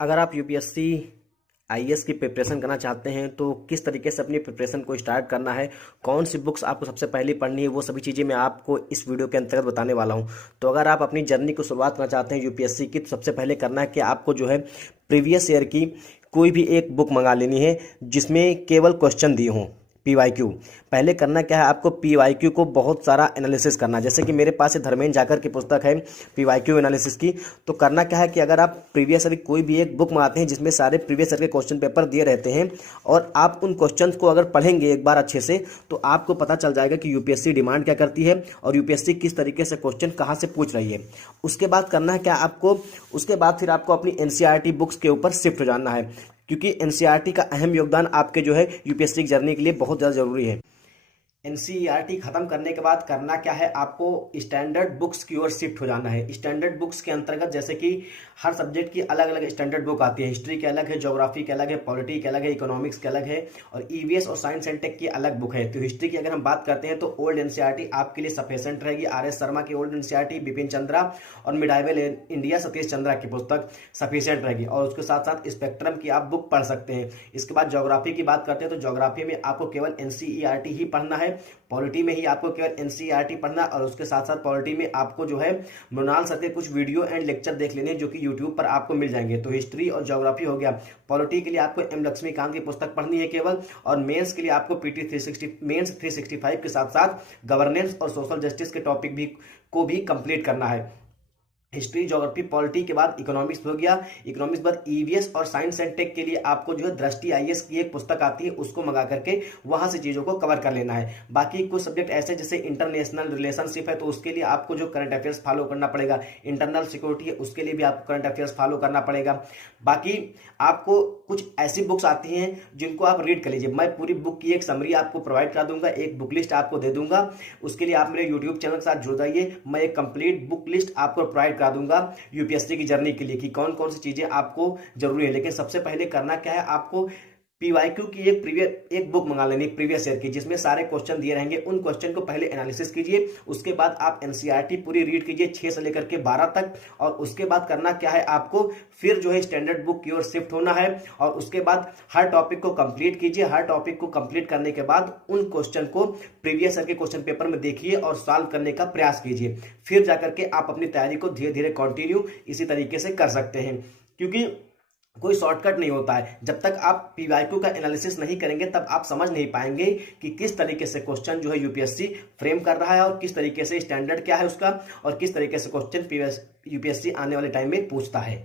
अगर आप UPSC IAS की प्रिपरेशन करना चाहते हैं तो किस तरीके से अपनी प्रिपरेशन को स्टार्ट करना है, कौन सी बुक्स आपको सबसे पहले पढ़नी है, वो सभी चीज़ें मैं आपको इस वीडियो के अंतर्गत बताने वाला हूं। तो अगर आप अपनी जर्नी को शुरुआत करना चाहते हैं यूपीएससी की, तो सबसे पहले करना है कि आपको जो है प्रीवियस ईयर की कोई भी एक बुक मंगा लेनी है जिसमें केवल क्वेश्चन दिए हों। पीवाईक्यू पहले करना क्या है, आपको पीवाईक्यू को बहुत सारा एनालिसिस करना है। जैसे कि मेरे पास धर्मेंद्र जाकर की पुस्तक है पीवाईक्यू एनालिसिस की। तो करना क्या है कि अगर आप प्रीवियस ईयर की कोई भी एक बुक मंगाते हैं जिसमें सारे प्रीवियस ईयर के क्वेश्चन पेपर दिए रहते हैं और आप उन क्वेश्चन को अगर पढ़ेंगे एक बार अच्छे से, तो आपको पता चल जाएगा कि यूपीएससी डिमांड क्या करती है और यूपीएससी किस तरीके से क्वेश्चन कहाँ से पूछ रही है। उसके बाद करना है क्या आपको, उसके बाद फिर आपको अपनी एनसीईआरटी बुक्स के ऊपर शिफ्ट हो जाना है, क्योंकि एनसीईआरटी का अहम योगदान आपके जो है यूपीएससी की जर्नी के लिए बहुत ज़्यादा जरूरी है। एनसीईआरटी खत्म करने के बाद करना क्या है, आपको स्टैंडर्ड बुक्स की ओर शिफ्ट हो जाना है। स्टैंडर्ड बुक्स के अंतर्गत जैसे कि हर सब्जेक्ट की अलग अलग स्टैंडर्ड बुक आती है। हिस्ट्री के अलग है, ज्योग्राफी के अलग है, पॉलिटी के अलग है, इकोनॉमिक्स के अलग है और ईवीएस और साइंस एंड टेक की अलग बुक है। तो हिस्ट्री की अगर हम बात करते हैं तो ओल्ड एनसीईआरटी आपके लिए सफिशिएंट रहेगी। आर.एस. शर्मा की ओल्ड एनसीईआरटी, बिपिन चंद्रा और मिडाइवल इंडिया सतीश चंद्रा की पुस्तक सफिशिएंट रहेगी और उसके साथ साथ स्पेक्ट्रम की आप बुक पढ़ सकते हैं। इसके बाद ज्योग्राफी की बात करते हैं तो ज्योग्राफी में आपको केवल एनसीईआरटी ही पढ़ना है। पॉलिटी में ही आपको केवल एनसीईआरटी पढ़ना और उसके साथ साथ पॉलिटी में आपको जो है मृणाल सर के कुछ वीडियो एंड लेक्चर देख लेने जो कि यूट्यूब पर आपको मिल जाएंगे। तो हिस्ट्री और ज्योग्राफी हो गया। पॉलिटी के लिए आपको एम लक्ष्मीकांत की पुस्तक पढ़नी है केवल, और मेंस के लिए आपको पीटी 360 मेंस 365 के साथ साथ गवर्नेंस और सोशल जस्टिस के टॉपिक भी को भी कंप्लीट करना है। हिस्ट्री, ज्योग्राफी, पॉलिटी के बाद इकोनॉमिक्स हो गया। इकोनॉमिक्स बाद ईवीएस और साइंस एंड टेक के लिए आपको जो है दृष्टि आईएएस की एक पुस्तक आती है, उसको मंगा करके वहां से चीजों को कवर कर लेना है। बाकी कुछ सब्जेक्ट ऐसे जैसे इंटरनेशनल रिलेशनशिप है तो उसके लिए आपको जो करंट अफेयर्स फॉलो करना पड़ेगा। इंटरनल सिक्योरिटी है उसके लिए भी आपको करंट अफेयर्स फॉलो करना पड़ेगा। बाकी आपको कुछ ऐसी बुक्स आती हैं जिनको आप रीड कर लीजिए। मैं पूरी बुक की एक समरी आपको प्रोवाइड करा दूंगा, एक बुक लिस्ट आपको दे दूंगा। उसके लिए आप मेरे यूट्यूब चैनल के साथ जुड़ जाइए। मैं एक कंप्लीट बुक लिस्ट आपको प्रोवाइड करा दूंगा यूपीएससी की जर्नी के लिए कि कौन कौन सी चीजें आपको जरूरी है। लेकिन सबसे पहले करना क्या है, आपको पीवाईक्यू की एक बुक मंगा लेनी प्रीवियस ईयर की जिसमें सारे क्वेश्चन दिए रहेंगे। उन क्वेश्चन को पहले एनालिसिस कीजिए, उसके बाद आप एनसीईआरटी पूरी रीड कीजिए 6 से लेकर के 12 तक। और उसके बाद करना क्या है, आपको फिर जो है स्टैंडर्ड बुक की ओर शिफ्ट होना है और उसके बाद हर टॉपिक को कंप्लीट कीजिए। हर टॉपिक को कंप्लीट करने के बाद उन क्वेश्चन को प्रीवियस ईयर के क्वेश्चन पेपर में देखिए और सॉल्व करने का प्रयास कीजिए। फिर जाकर के आप अपनी तैयारी को धीरे धीरे कंटिन्यू इसी तरीके से कर सकते हैं, क्योंकि कोई शॉर्टकट नहीं होता है। जब तक आप पीवाईक्यू का एनालिसिस नहीं करेंगे तब आप समझ नहीं पाएंगे कि किस तरीके से क्वेश्चन जो है यूपीएससी फ्रेम कर रहा है और किस तरीके से स्टैंडर्ड क्या है उसका और किस तरीके से क्वेश्चन यूपीएससी आने वाले टाइम में पूछता है।